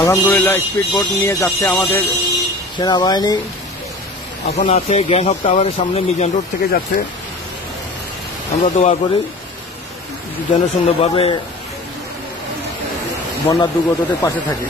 আলহামদুলিল্লাহ speed boat নিয়ে যাচ্ছে আমাদের সেনাবাহিনী। এখন আছে গ্যাংটক টাওয়ারের সামনে, মিজান রোড থেকে যাচ্ছে। আমরা দোয়া করি যেন সুন্দরভাবে বন্যার দুর্গতদের পাশে থাকি।